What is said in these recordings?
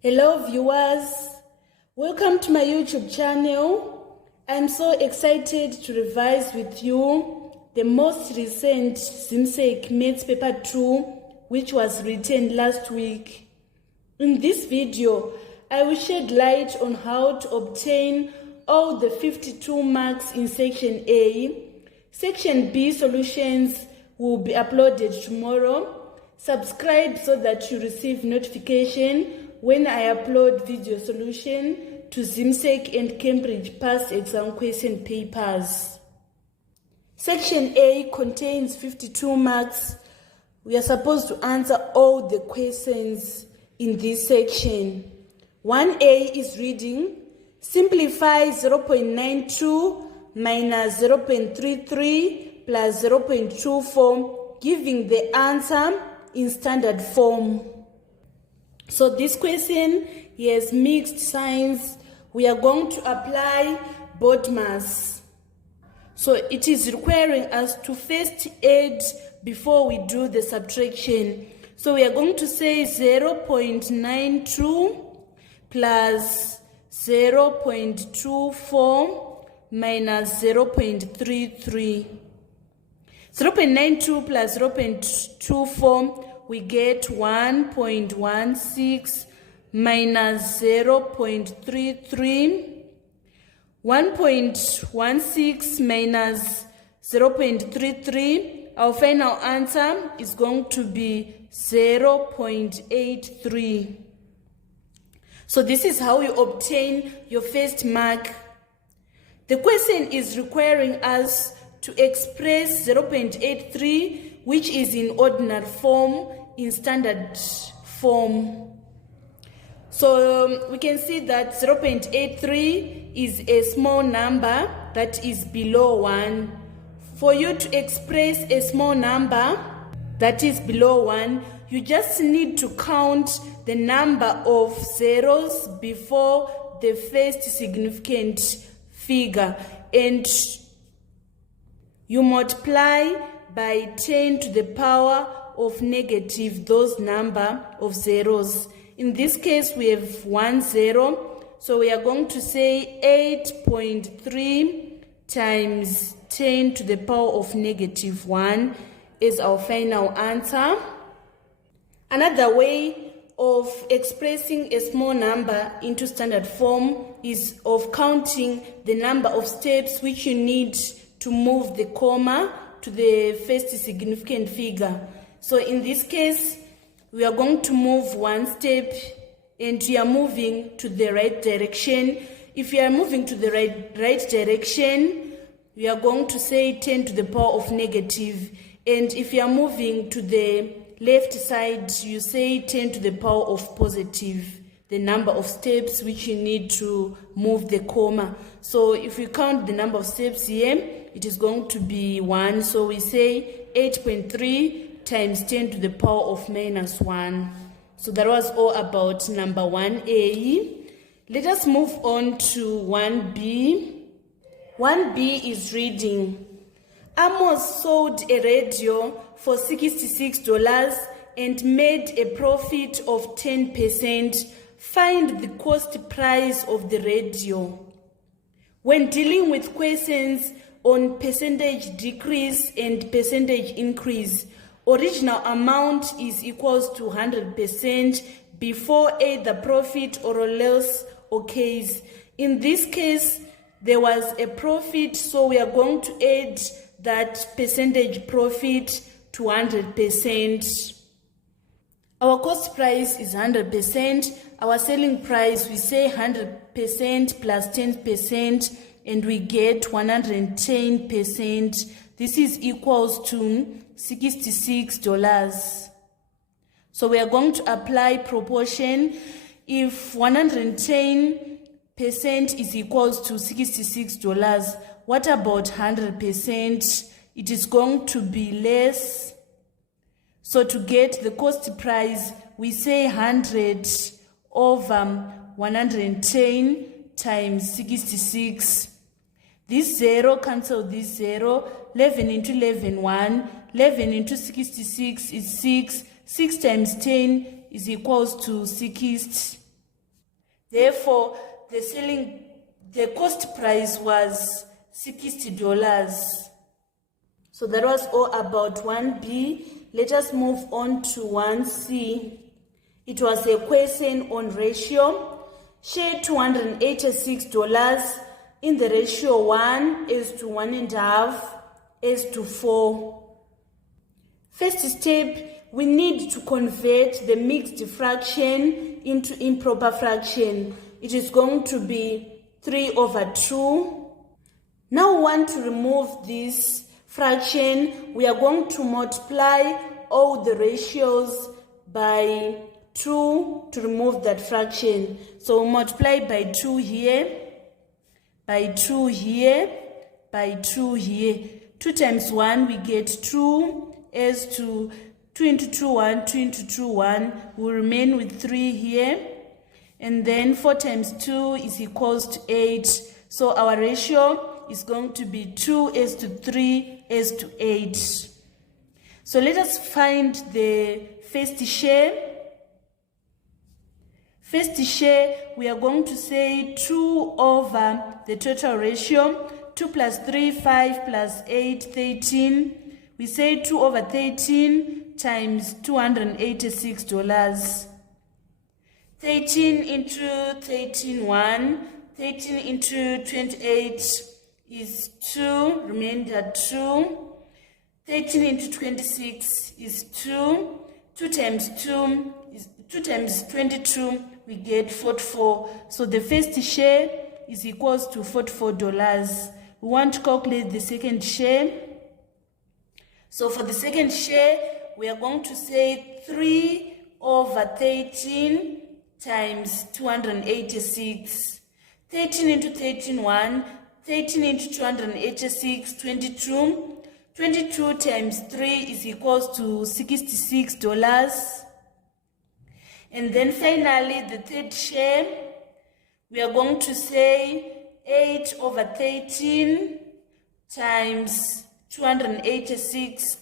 Hello viewers, welcome to my YouTube channel. I'm so excited to revise with you the most recent ZIMSEC Maths Paper 2, which was written last week. In this video, I will shed light on how to obtain all the 52 marks in Section A. Section B solutions will be uploaded tomorrow. Subscribe so that you receive notification when I upload video solution to ZIMSEC and Cambridge past exam question papers. Section A contains 52 marks. We are supposed to answer all the questions in this section. 1A is reading. Simplify 0.92 minus 0.33 plus 0.24, giving the answer in standard form. So this question has mixed signs. We are going to apply BODMAS. So it is requiring us to first add before we do the subtraction. So we are going to say 0.92 plus 0.24 minus 0.33. 0.92 plus 0.24, we get 1.16 minus 0.33. 1.16 minus 0.33, our final answer is going to be 0.83. So this is how you obtain your first mark. The question is requiring us to express 0.83, which is in ordinary form, in standard form. So we can see that 0.83 is a small number that is below 1. For you to express a small number that is below 1, you just need to count the number of zeros before the first significant figure, and you multiply by 10 to the power of negative those number of zeros. In this case, we have 1 0, so we are going to say 8.3 times 10 to the power of negative 1 is our final answer. Another way of expressing a small number into standard form is of counting the number of steps which you need to move the comma to the first significant figure. So in this case, we are going to move one step and we are moving to the right direction. If you are moving to the right direction, we are going to say 10 to the power of negative. And if you are moving to the left side, you say 10 to the power of positive, the number of steps which you need to move the comma. So if we count the number of steps here, it is going to be 1. So we say 8.3 times 10 to the power of minus 1. So that was all about number 1A. Let us move on to 1B. 1B is reading. Amos sold a radio for $66 and made a profit of 10%. Find the cost price of the radio. When dealing with questions on percentage decrease and percentage increase, original amount is equals to 100% before either profit or loss occurs. In this case, there was a profit, so we are going to add that percentage profit to 100%. Our cost price is 100%. Our selling price, we say 100% plus 10%, and we get 110%. This is equals to $66. So we are going to apply proportion. If 110% is equals to $66, what about 100%? It is going to be less. So to get the cost price, we say 100 over 110 times 66. This 0 cancel this 0. 11 into 11, 1. 11 into 66 is 6. 6 times 10 is equals to 60. Therefore, the cost price was $60. So that was all about 1B. Let us move on to 1C. It was a question on ratio. Share $286 in the ratio 1:1.5:4. First step, we need to convert the mixed fraction into improper fraction. It is going to be 3/2. Now we want to remove this fraction. We are going to multiply all the ratios by 2 to remove that fraction. So we multiply by 2 here, by 2 here, by 2 here. 2 times 1, we get 2 as to 2 into 2, 1, 2 into 2, 1. We'll remain with 3 here. And then 4 times 2 is equals to 8. So our ratio is going to be 2:3:8. So let us find the first share. First share, we are going to say 2 over the total ratio. 2 plus 3, 5 plus 8, 13. We say 2 over 13 times $286. 13 into 13, 1. 13 into 28 is 2, remainder 2. 13 into 26 is 2. 2 times 2 is 2 times 22, we get 44. So the first share is equals to $44. We want to calculate the second share. So for the second share, we are going to say 3 over 13 times 286. 13 into 13, 1. 13 into 286, 22. 22 times 3 is equals to $66. And then finally, the third share, we are going to say 8 over 13 times 286.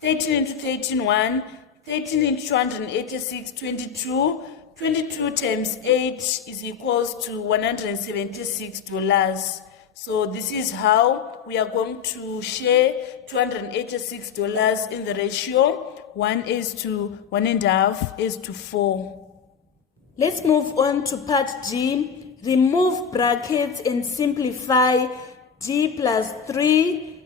13 into 13, 1. 13 into 286, 22. 22 times 8 is equals to $176. So this is how we are going to share $286 in the ratio 1:1.5:4. Let's move on to part G. Remove brackets and simplify D plus 3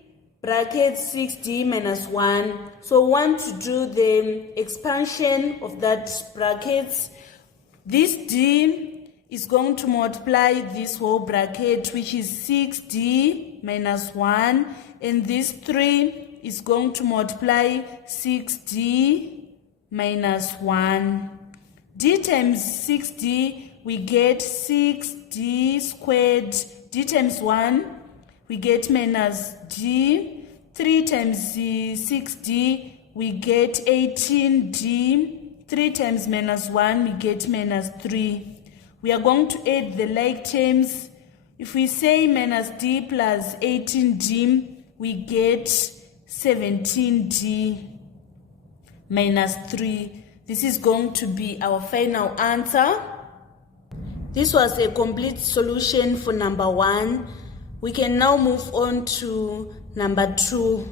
brackets 6D minus 1. So we want to do the expansion of that brackets. This D is going to multiply this whole bracket, which is 6D minus 1, and this 3 is going to multiply 6D minus 1. D times 6D, we get 6D squared. D times 1, we get minus D. 3 times 6D, we get 18D. 3 times minus 1, we get minus 3. We are going to add the like terms. If we say minus D plus 18D, we get 17D minus 3. This is going to be our final answer. This was a complete solution for number 1. We can now move on to number 2.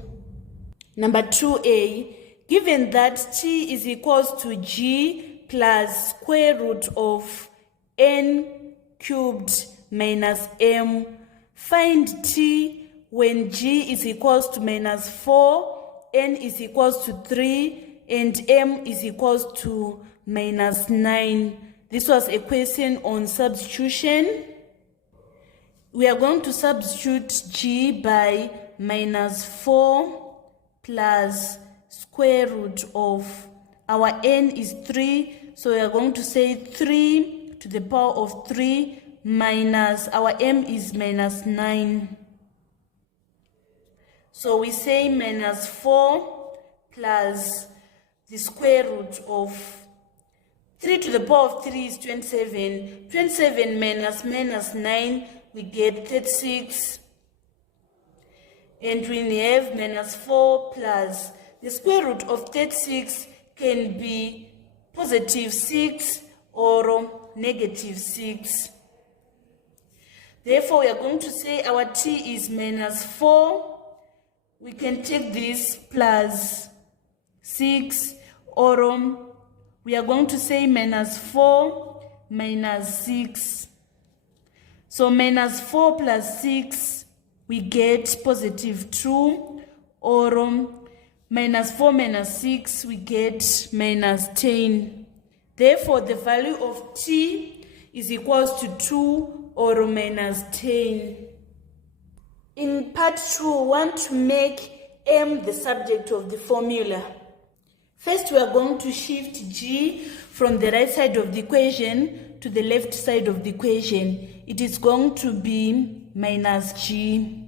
Number 2A. Given that T is equals to G plus square root of N cubed minus M, find T when G is equals to minus 4, N is equals to 3, and M is equals to minus 9. This was a question on substitution. We are going to substitute G by minus 4 plus square root of, our N is 3, so we are going to say 3 to the power of 3 minus, our M is minus 9. So we say minus 4 plus the square root of 3 to the power of 3 is 27. 27 minus 9, we get 36. And we have minus 4 plus the square root of 36 can be positive 6 or negative 6. Therefore, we are going to say our t is minus 4. We can take this plus 6, or we are going to say minus 4 minus 6. So minus 4 plus 6, we get positive 2, or minus 4 minus 6, we get minus 10. Therefore, the value of t is equals to 2 or minus 10. In part 2, we want to make m the subject of the formula. First, we are going to shift g from the right side of the equation to the left side of the equation. It is going to be minus g.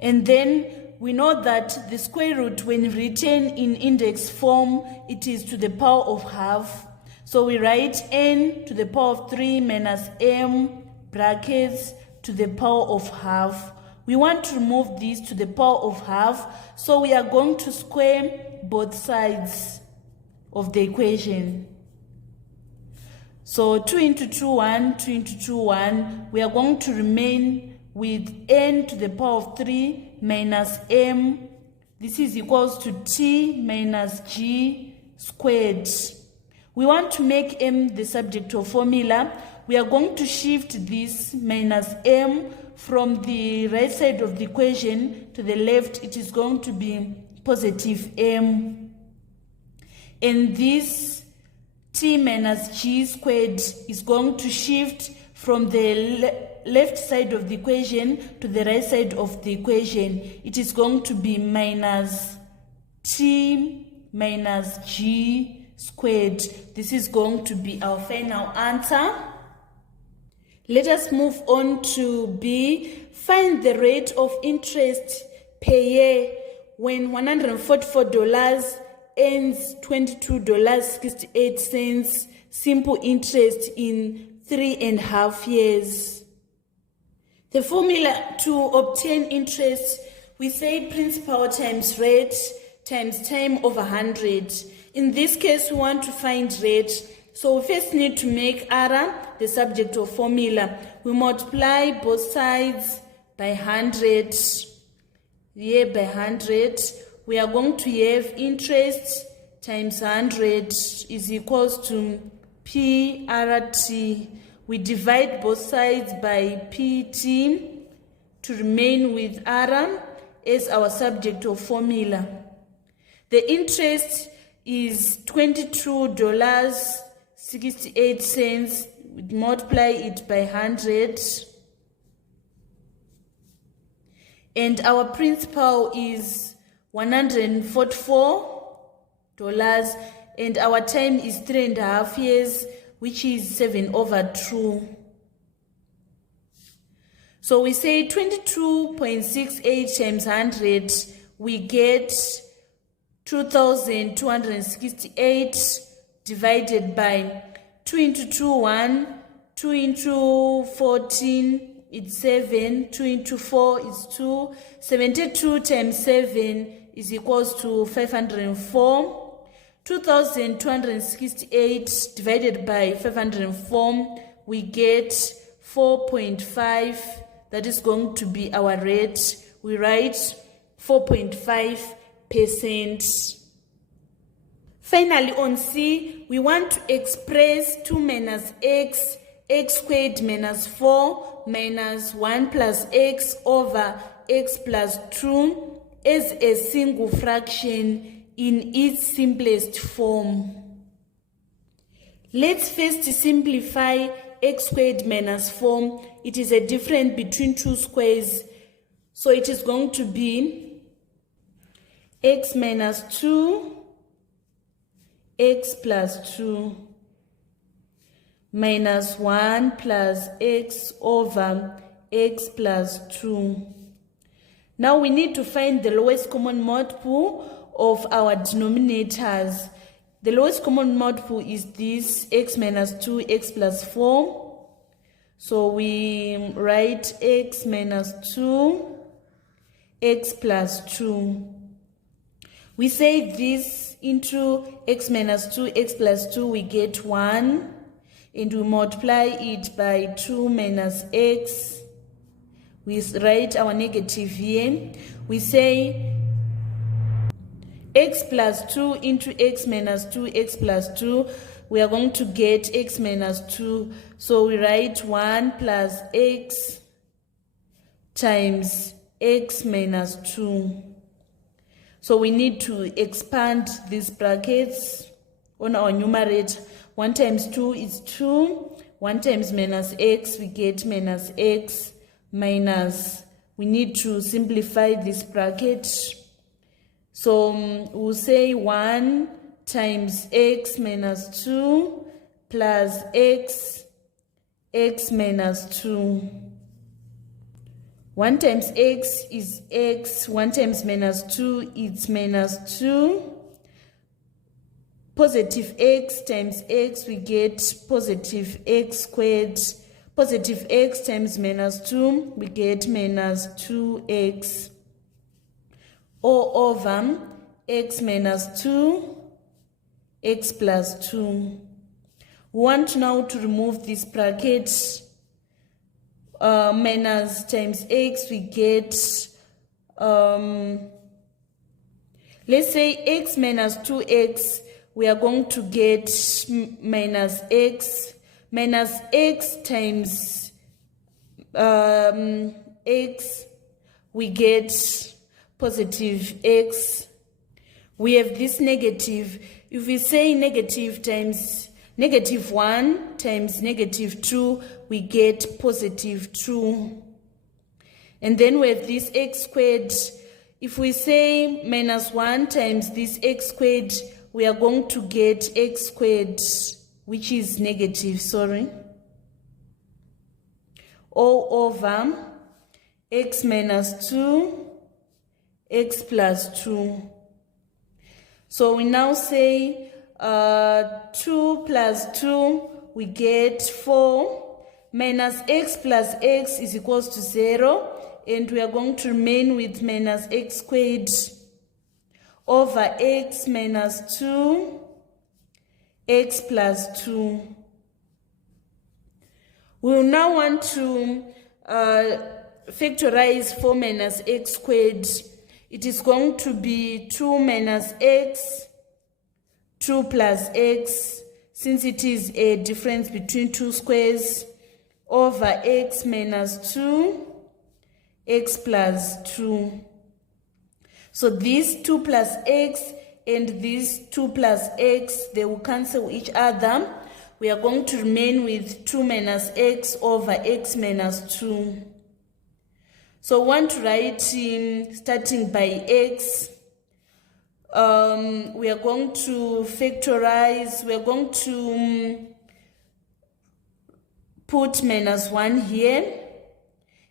And then we know that the square root, when written in index form, it is to the power of half. So we write n to the power of 3 minus m brackets to the power of half. We want to remove this to the power of half, so we are going to square both sides of the equation. So 2 into 2, 1, 2 into 2, 1. We are going to remain with n to the power of 3 minus m. This is equals to t minus g squared. We want to make m the subject of formula. We are going to shift this minus m from the right side of the equation to the left. It is going to be positive m. And this t minus g squared is going to shift from the left side of the equation to the right side of the equation. It is going to be minus t minus g squared. This is going to be our final answer. Let us move on to B. Find the rate of interest per year when $144 earns $22.68 simple interest in 3.5 years. The formula to obtain interest, we say principal times rate times time over 100. In this case, we want to find rate. So we first need to make R the subject of formula. We multiply both sides by 100. Here by 100. We are going to have interest times 100 is equals to PRT. We divide both sides by PT to remain with R as our subject of formula. The interest is $22.68. We multiply it by 100. And our principal is $144. And our time is 3.5 years, which is 7/2. So we say 22.68 times 100, we get 2,268 divided by 2 into 2, 1, 2 into 14, it's 7, 2 into 4 is 2, 72 times 7 is equals to 504. 2,268 divided by 504, we get 4.5. That is going to be our rate. We write 4.5%. Finally, on C, we want to express 2 minus x, x squared minus 4 minus 1 plus x over x plus 2 as a single fraction in its simplest form. Let's first simplify x squared minus 4. It is a difference between two squares. So it is going to be x minus 2, x plus 2, minus 1 plus x over x plus 2. Now we need to find the lowest common multiple of our denominators. The lowest common multiple is this x minus 2, x plus 4. So we write x minus 2, x plus 2. We say this into x minus 2, x plus 2, we get 1. and we multiply it by 2 minus x. We write our negative here. We say x plus 2 into x minus 2, x plus 2. We are going to get x minus 2. So we write 1 plus x times x minus 2. So we need to expand these brackets on our numerator. 1 times 2 is 2. 1 times minus x, we get minus x minus. We need to simplify this bracket. So we'll say 1 times x minus 2 plus x minus 2. 1 times x is x, 1 times minus 2 is minus 2. Positive x times x, we get positive x squared. Positive x times minus 2, we get minus 2x. All over x minus 2, x plus 2. We want now to remove this bracket. Minus times x, we get, let's say x minus 2x, we are going to get minus x. Minus x times x, we get positive x. We have this negative. If we say negative times negative 1 times negative 2, we get positive 2. And then we have this x squared. If we say minus 1 times this x squared, we are going to get x squared, which is negative, all over x minus 2, x plus 2. So we now say 2 plus 2, we get 4, minus x plus x is equals to 0, and we are going to remain with minus x squared over x minus 2, x plus 2. We will now want to factorize 4 minus x squared. It is going to be 2 minus x, 2 plus x, since it is a difference between two squares, over x minus 2, x plus 2. So this 2 plus x and this 2 plus x, they will cancel each other. We are going to remain with 2 minus x over x minus 2. So we want to write starting by x. We are going to factorize. We are going to put minus 1 here.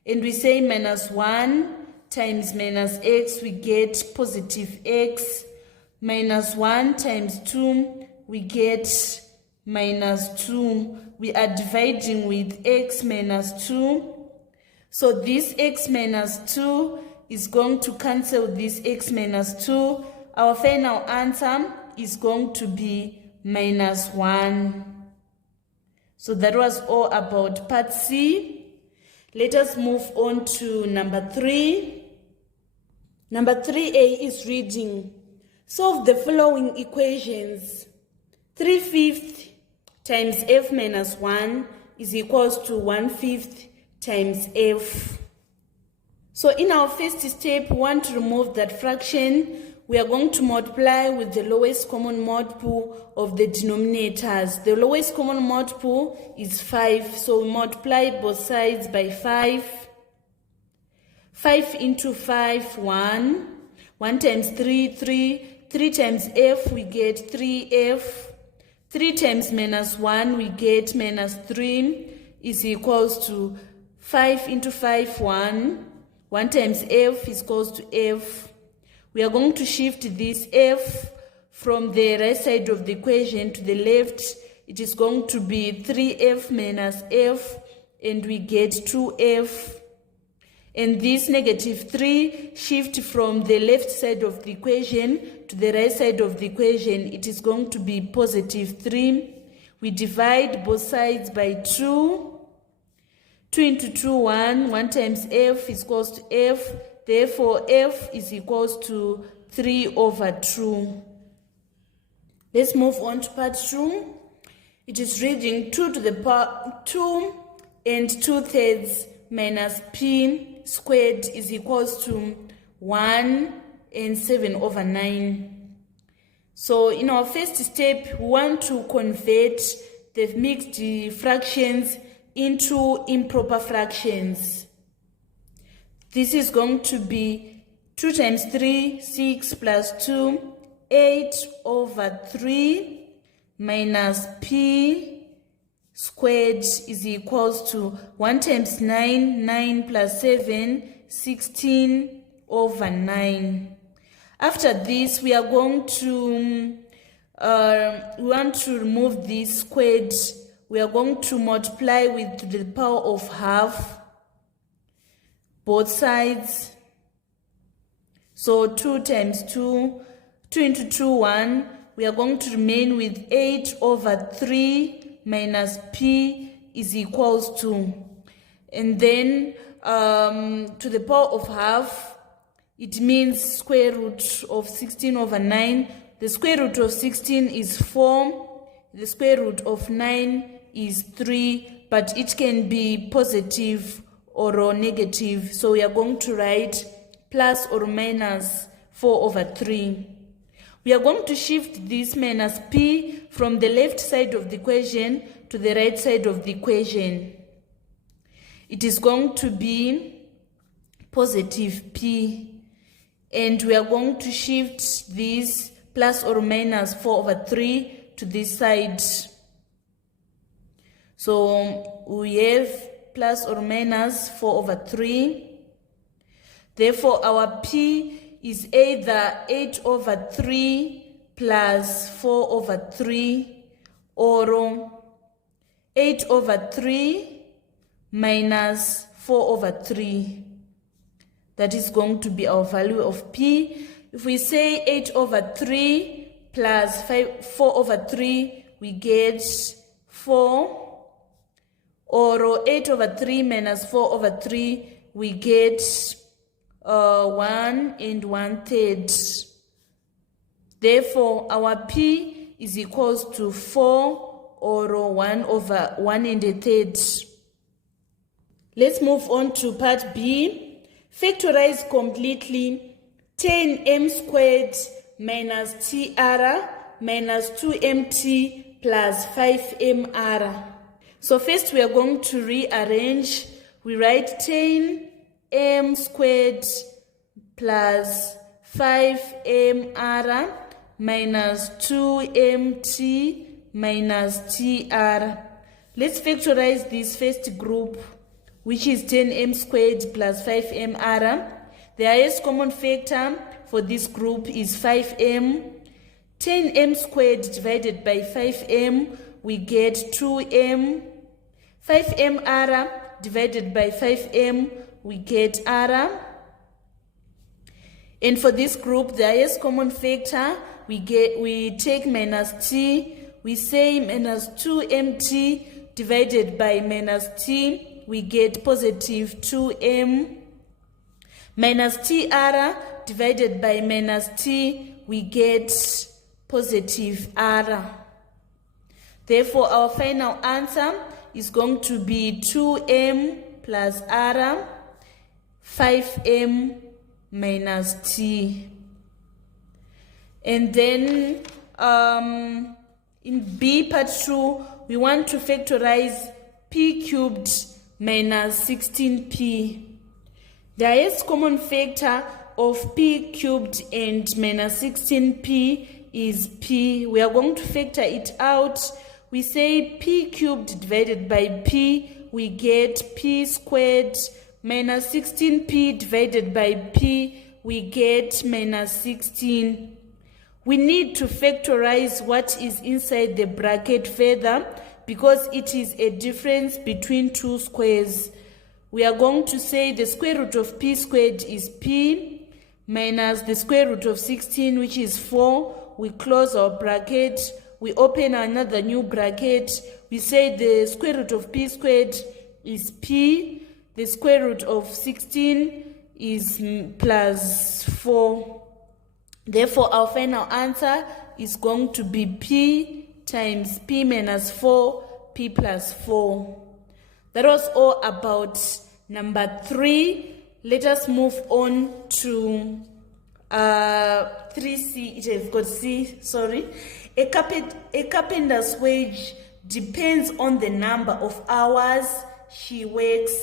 And we say minus 1 times minus x, we get positive x. Minus 1 times 2, we get minus 2. We are dividing with x minus 2. So this x minus 2 is going to cancel this x minus 2. Our final answer is going to be minus 1. So that was all about part C. Let us move on to number 3. Number 3A is reading. Solve the following equations. 3/5 times f minus 1 is equals to 1/5 times f. So in our first step, we want to remove that fraction. We are going to multiply with the lowest common multiple of the denominators. The lowest common multiple is 5, so we multiply both sides by 5. 5 into 5, 1. 1 times 3, 3. 3 times f, we get 3f. 3 times minus 1, we get minus 3, is equals to 5 into 5, 1. 1 times f is equals to f. We are going to shift this f from the right side of the equation to the left. It is going to be 3f minus f, and we get 2f. And this negative 3 shift from the left side of the equation to the right side of the equation. It is going to be positive 3. We divide both sides by 2. 2 into 2, 1. 1 times f is equals to f. Therefore, f is equals to 3 over 2. Let's move on to part 2. It is reading 2 to the power 2 and 2/3 minus p squared is equals to 1 and 7 over 9. So in our first step, we want to convert the mixed fractions into improper fractions. This is going to be 2 times 3, 6 plus 2, 8 over 3 minus p squared is equals to 1 times 9, 9 plus 7, 16 over 9. After this, we are going to, we want to remove this squared. We are going to multiply with the power of half, both sides. So 2 times 2, 2 into 2, 1. We are going to remain with 8 over 3 minus p is equals to. And then to the power of half, it means square root of 16 over 9. The square root of 16 is 4. The square root of 9 is 3. But it can be positive or negative. So we are going to write plus or minus 4 over 3. We are going to shift this minus p from the left side of the equation to the right side of the equation. It is going to be positive p. And we are going to shift this plus or minus 4 over 3 to this side. So we have plus or minus 4 over 3. Therefore, our p is either 8 over 3 plus 4 over 3 or 8 over 3 minus 4 over 3. That is going to be our value of p. If we say 8 over 3 plus 4 over 3, we get 4. Or 8 over 3 minus 4 over 3, we get 1 and 1/3. Therefore, our p is equals to 4 or 1 over 1 and 1/3. Let's move on to part B. Factorize completely 10m squared minus tr minus 2mt plus 5mr. So first we are going to rearrange. We write 10m squared plus 5mr minus 2mt minus tr. Let's factorize this first group, which is 10m squared plus 5mr. The highest common factor for this group is 5m. 10m squared divided by 5m, we get 2m. 5mr divided by 5m, we get r. And for this group, the highest common factor, we take minus t. We say minus 2mt divided by minus t, we get positive 2m. Minus tr divided by minus t, we get positive r. Therefore, our final answer is going to be 2m plus r, 5m minus t. And then in B part 2, we want to factorize p cubed minus 16p. The highest common factor of p cubed and minus 16p is p. We are going to factor it out. We say p cubed divided by p, we get p squared, minus 16p divided by p, we get minus 16. We need to factorize what is inside the bracket further because it is a difference between two squares. We are going to say the square root of p squared is p minus the square root of 16, which is 4. We close our bracket. we open another new bracket. We say the square root of p squared is p. The square root of 16 is plus 4. Therefore, our final answer is going to be p times p minus 4, p plus 4. That was all about number 3. Let us move on to 3C. It has got C, sorry. A carpenter's wage depends on the number of hours she works.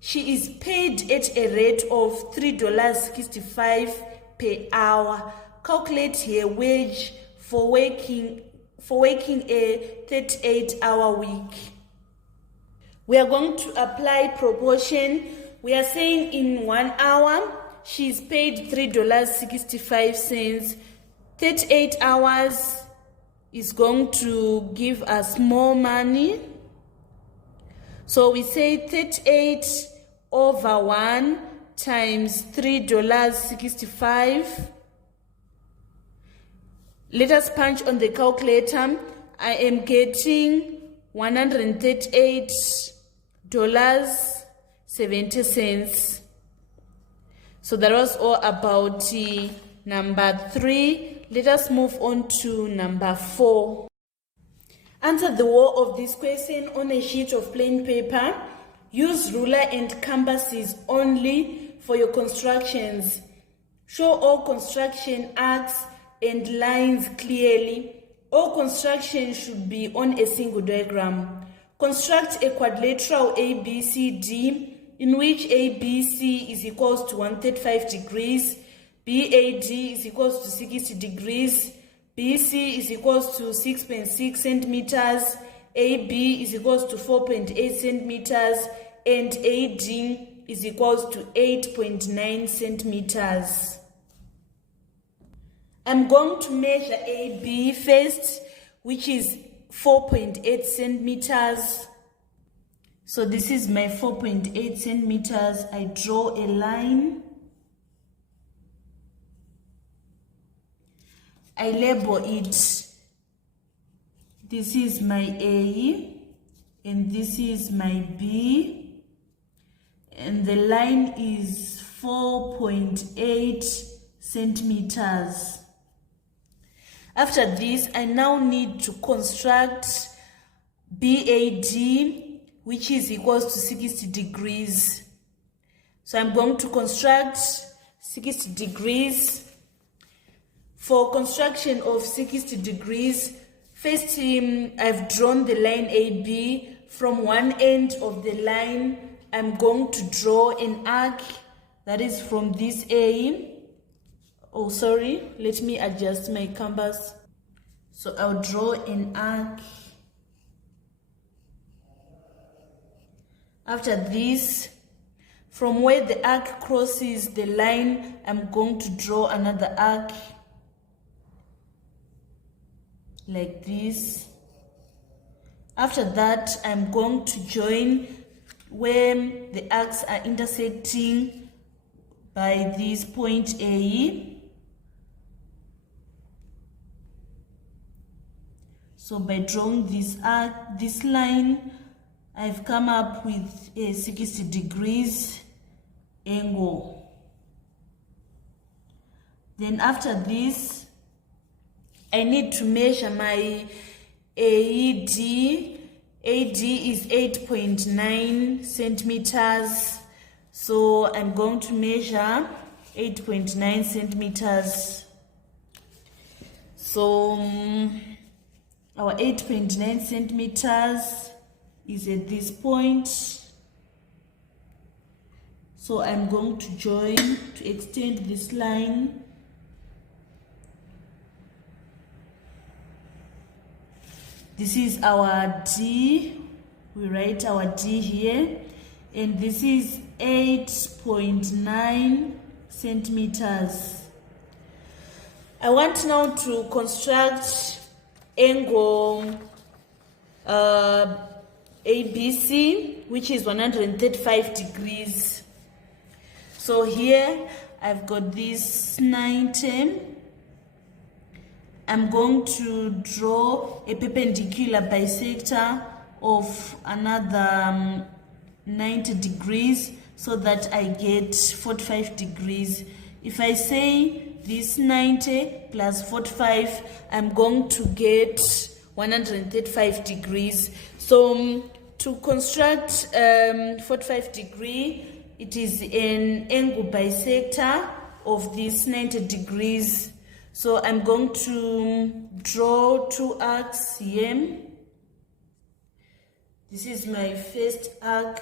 She is paid at a rate of $3.65 per hour. Calculate her wage for working a 38-hour week. We are going to apply proportion. We are saying in 1 hour, she is paid $3.65. 38 hours is going to give us more money. So we say 38 over 1 times $3.65. Let us punch on the calculator. I am getting $138.70. So that was all about number 3. Let us move on to number 4. Answer the whole of this question on a sheet of plain paper. Use ruler and compasses only for your constructions. Show all construction arcs and lines clearly. All construction should be on a single diagram. Construct a quadrilateral ABCD in which ABC is equals to 135 degrees, BAD is equals to 60 degrees, BC is equals to 6.6 centimeters, AB is equals to 4.8 centimeters, and AD is equals to 8.9 centimeters. I'm going to measure AB first, which is 4.8 centimeters. So this is my 4.8 centimeters. I draw a line. I label it. This is my A, and this is my B, and the line is 4.8 centimeters. After this, I now need to construct BAD, which is equals to 60 degrees. So I'm going to construct 60 degrees. For construction of 60 degrees, first I've drawn the line AB. From one end of the line, I'm going to draw an arc that is from this A. Oh, sorry, let me adjust my compass. So I'll draw an arc. After this, from where the arc crosses the line, I'm going to draw another arc like this. After that, I'm going to join where the arcs are intersecting by this point A. So by drawing this arc, this line, I've come up with a 60 degrees angle. Then after this, I need to measure my AD. AD is 8.9 centimeters. So I'm going to measure 8.9 centimeters. So our 8.9 centimeters is at this point. So I'm going to join to extend this line. This is our D. We write our D here. And this is 8.9 centimeters. I want now to construct angle ABC, which is 135 degrees. So here I've got this 90. I'm going to draw a perpendicular bisector of another 90 degrees so that I get 45 degrees. If I say this 90 plus 45, I'm going to get 135 degrees. So to construct 45 degree, it is an angle bisector of this 90 degrees. So I'm going to draw two arcs here. This is my first arc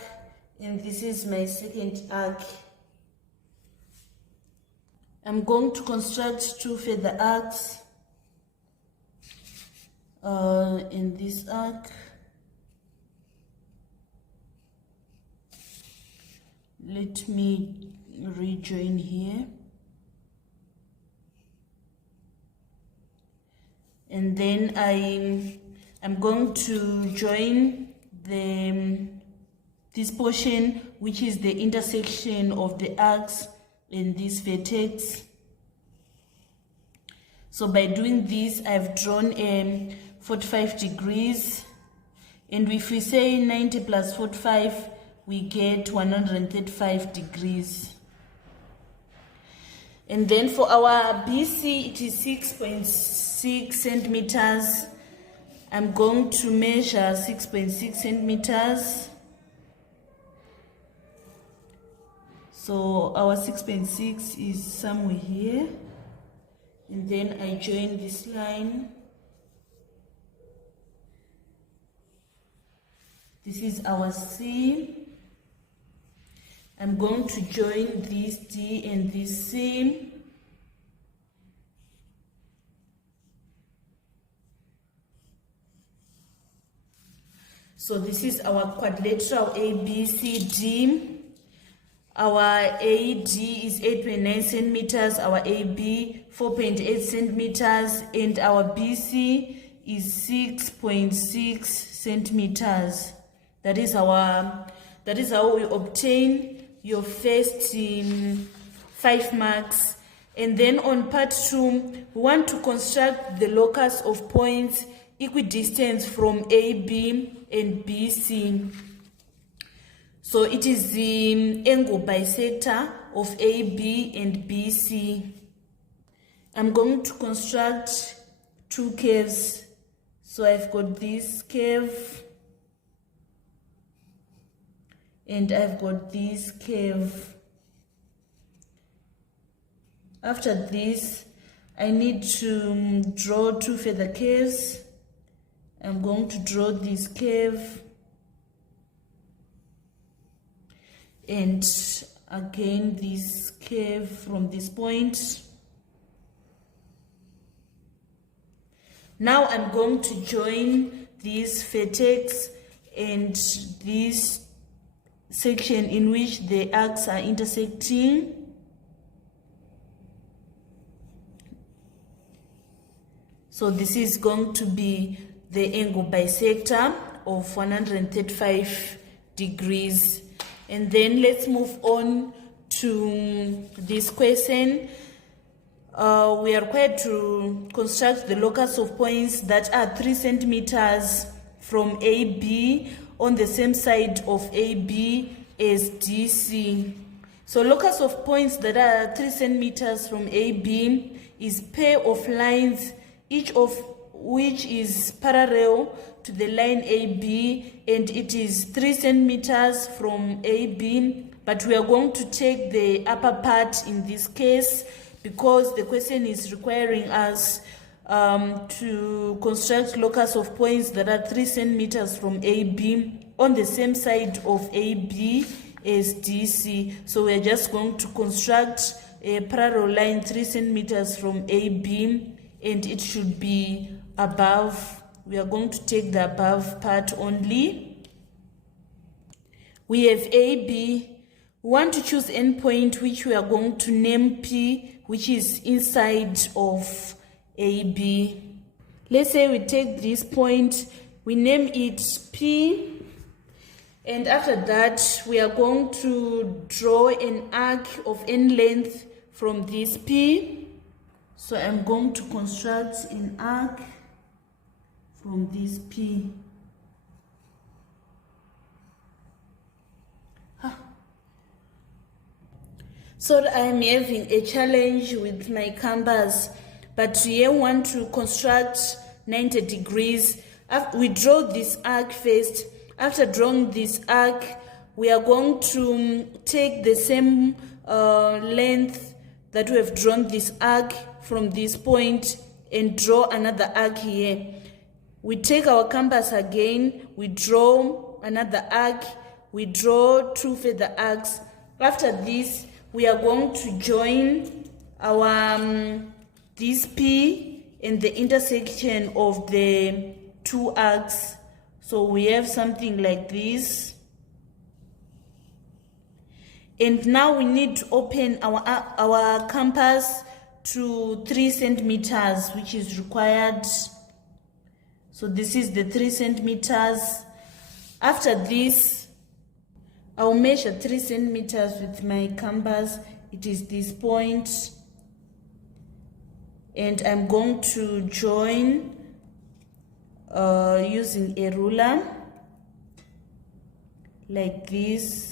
and this is my second arc. I'm going to construct two further arcs in this arc. Let me rejoin here. And then I'm going to join this portion, which is the intersection of the arcs in this vertex. So by doing this, I've drawn 45 degrees. And if we say 90 plus 45, we get 135 degrees. And then for our BC, it is 6.6 centimeters. I'm going to measure 6.6 centimeters. So our 6.6 is somewhere here. And then I join this line. This is our C. I'm going to join this D and this C. So this is our quadrilateral ABCD. Our AD is 8.9 centimeters, our AB 4.8 centimeters, and our BC is 6.6 centimeters. That is how we obtain your first 5 marks. And then on part 2, we want to construct the locus of points equidistant from AB and BC. So it is the angle bisector of AB and BC. I'm going to construct two curves. So I've got this curve and I've got this curve. After this, I need to draw two further curves. I'm going to draw this curve and again this curve from this point. Now I'm going to join this vertex and this section in which the arcs are intersecting. So this is going to be the angle bisector of 135 degrees. And then let's move on to this question. We are required to construct the locus of points that are 3 centimeters from AB on the same side of AB as DC. So locus of points that are 3 centimeters from AB is pair of lines, each of which is parallel to the line AB, and it is 3 centimeters from AB, but we are going to take the upper part in this case because the question is requiring us to construct locus of points that are 3 centimeters from AB on the same side of AB as DC. So we are just going to construct a parallel line 3 centimeters from AB, and it should be above. We are going to take the above part only. We have AB. We want to choose endpoint which we are going to name P, which is inside of AB. Let's say we take this point, we name it P, and after that we are going to draw an arc of n length from this P. So I'm going to construct an arc from this P. So I'm having a challenge with my compass, but here we want to construct 90 degrees. We draw this arc first. After drawing this arc, we are going to take the same length that we have drawn this arc from this point and draw another arc here. We take our compass again, we draw another arc, we draw 2 further arcs. After this, we are going to join our this P in the intersection of the 2 arcs. So we have something like this. And now we need to open our compass to 3 centimeters, which is required. So this is the 3 centimeters. After this, I'll measure 3 centimeters with my compass. It is this point. And I'm going to join using a ruler like this.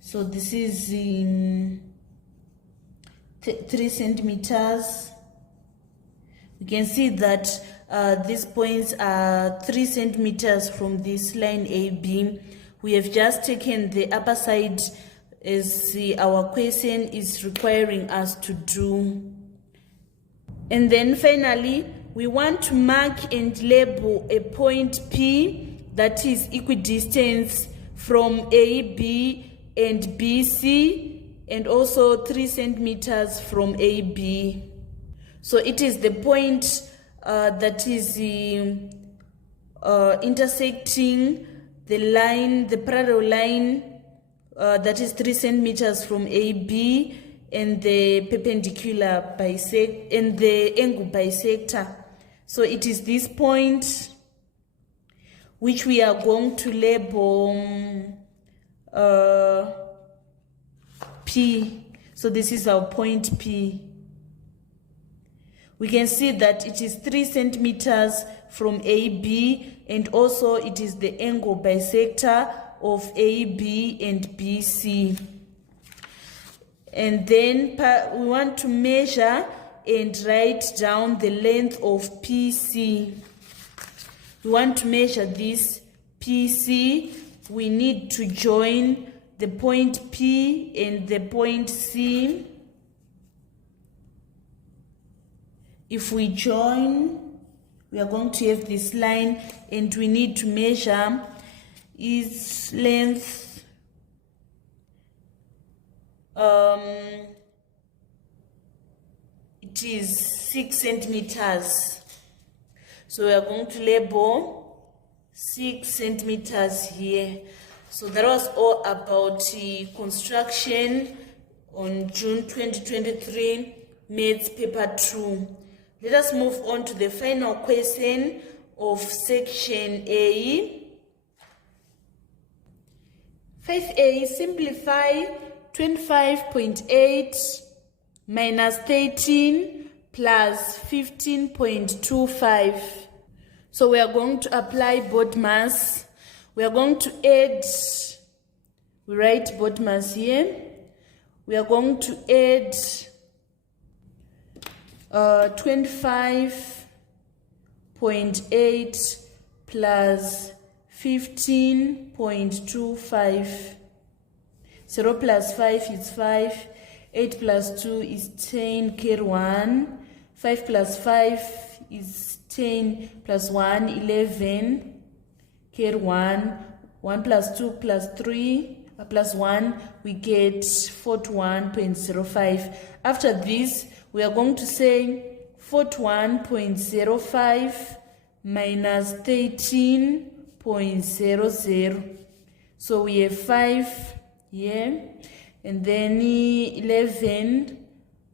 So this is in 3 centimeters. You can see that these points are 3 centimeters from this line AB. We have just taken the upper side as our question is requiring us to do. And then finally, we want to mark and label a point P that is equidistant from AB and BC, and also 3 centimeters from AB. So it is the point that is intersecting the line, the parallel line that is 3 centimeters from AB and the perpendicular bisect and the angle bisector. So it is this point which we are going to label P. So this is our point P. We can see that it is 3 centimeters from AB, and also it is the angle bisector of AB and BC. And then we want to measure and write down the length of PC. We want to measure this PC. We need to join the point P and the point C. If we join, we are going to have this line, and we need to measure its length. It is 6 centimeters. So we are going to label 6 centimeters here. So that was all about the construction on June 2023, Maths Paper 2. Let us move on to the final question of section A. 5A, simplify 25.8 minus 13 plus 15.25. So we are going to apply BODMAS. We are going to add, we write BODMAS here. We are going to add 25.8 plus 15.25. 0 plus 5 is 5. 8 plus 2 is 10, carry 1. 5 plus 5 is 10 plus 1, 11, carry 1. 1 plus 2 plus 3 plus 1, we get 41.05. After this, we are going to say 41.05 minus 13.00. So we have 5 here, and then 11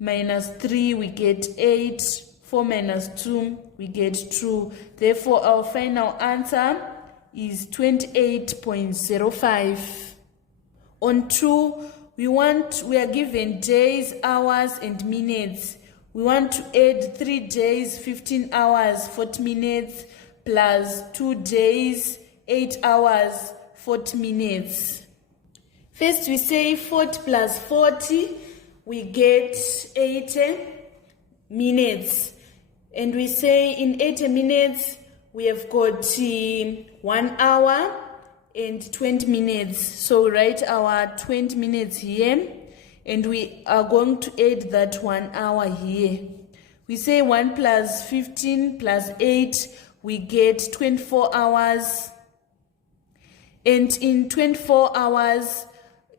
minus 3, we get 8. 4 minus 2, we get 2. Therefore, our final answer is 28.05. On 2, we are given days, hours, and minutes. We want to add 3 days, 15 hours, 40 minutes, plus 2 days, 8 hours, 40 minutes. First, we say 40 plus 40, we get 80 minutes. And we say in 80 minutes, we have got 1 hour and 20 minutes. So we write our 20 minutes here, and we are going to add that 1 hour here. We say 1 plus 15 plus 8, we get 24 hours. And in 24 hours,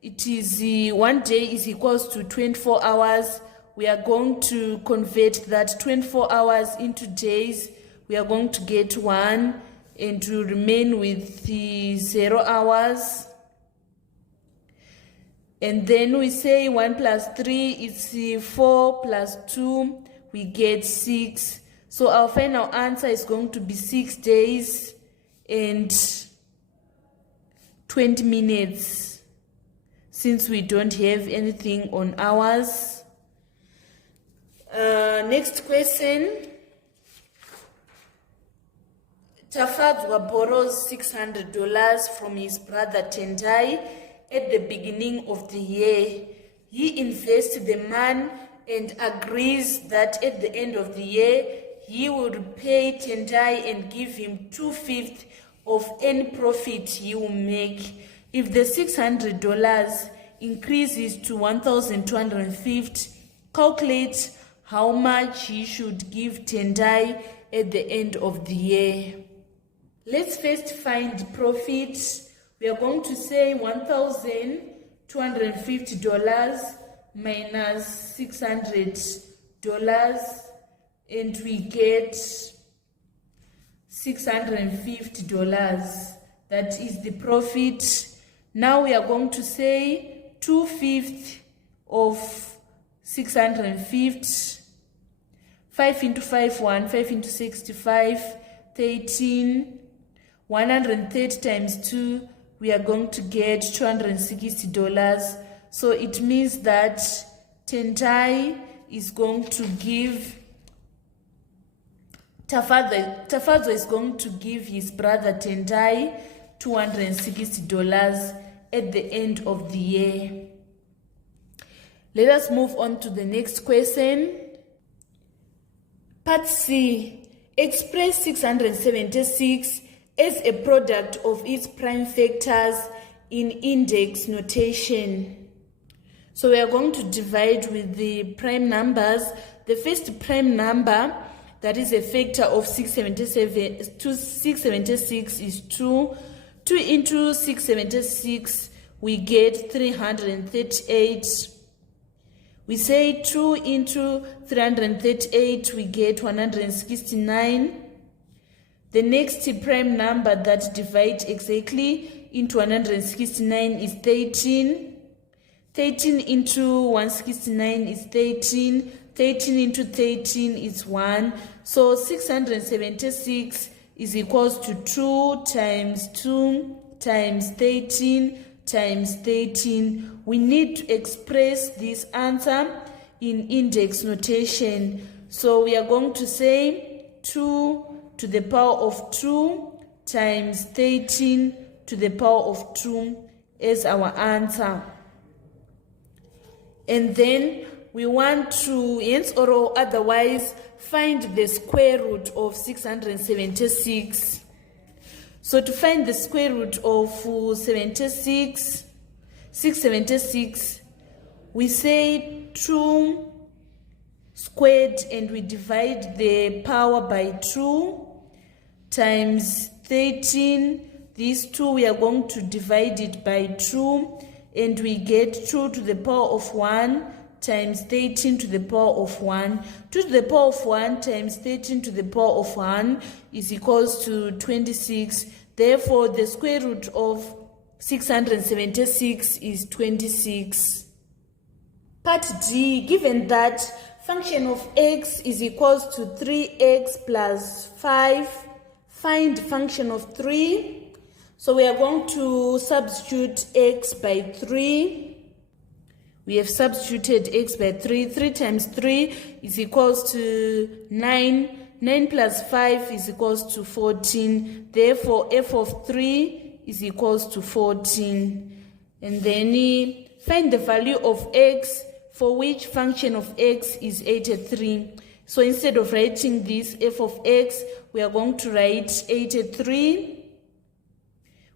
it is 1 day is equals to 24 hours. We are going to convert that 24 hours into days. We are going to get 1, and to remain with the 0 hours. And then we say 1 plus 3 is 4 plus 2, we get 6. So our final answer is going to be 6 days and 20 minutes, since we don't have anything on hours. Next question. Tafadzwa borrows $600 from his brother Tendai at the beginning of the year. He invests the money and agrees that at the end of the year, he will repay Tendai and give him 2/5 of any profit he will make. If the $600 increases to $1,250, calculate how much he should give Tendai at the end of the year. Let's first find profit. We are going to say $1,250 minus $600, and we get $650. That is the profit. Now we are going to say 2/5 of 650. 5 into 5, 1. 5 into 65, 13. 130 times 2, we are going to get $260. So it means that Tendai is going to give, Tafadzwa is going to give his brother Tendai $260 at the end of the year. Let us move on to the next question. Part C. Express 676 as a product of its prime factors in index notation. So we are going to divide with the prime numbers. The first prime number, that is a factor of 676, is 2. 2 into 676, we get 338. We say 2 into 338, we get 169. The next prime number that divides exactly into 169 is 13. 13 into 169 is 13. 13 into 13 is 1. So 676 is equals to 2 times 2 times 13 times 13. We need to express this answer in index notation. So we are going to say 2 to the power of 2 times 13 to the power of 2 as our answer. And then we want to, hence or otherwise, find the square root of 676. So to find the square root of 676, we say 2 squared and we divide the power by 2 times 13. These 2 we are going to divide it by 2 and we get 2 to the power of 1 times 13 to the power of 1. 2 to the power of 1 times 13 to the power of 1 is equals to 26. Therefore, the square root of 676 is 26. Part D, given that function of x is equals to 3x plus 5, find function of 3. So we are going to substitute x by 3. We have substituted x by 3. 3 times 3 is equals to 9. 9 plus 5 is equals to 14. Therefore, f of 3 is equals to 14. And then find the value of x for which function of x is 83. So instead of writing this f of x, we are going to write 83.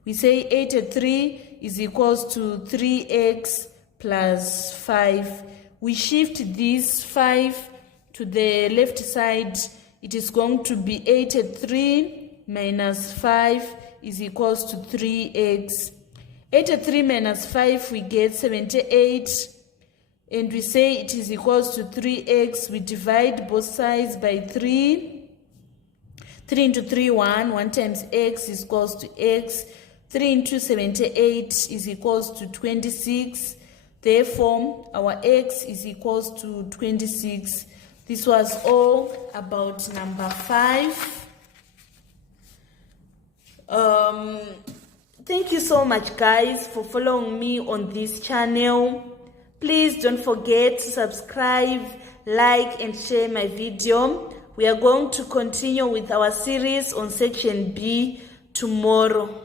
We say 83 is equals to 3x plus 5. We shift this 5 to the left side. It is going to be 83 minus 5 is equals to 3x. 83 minus 5, we get 78. And we say it is equals to 3x. We divide both sides by 3. 3 into 3, 1. 1 times x is equals to x. 3 into 78 is equals to 26. Therefore, our x is equals to 26. This was all about number 5. Thank you so much, guys, for following me on this channel. Please don't forget to subscribe, like, and share my video. We are going to continue with our series on section B tomorrow.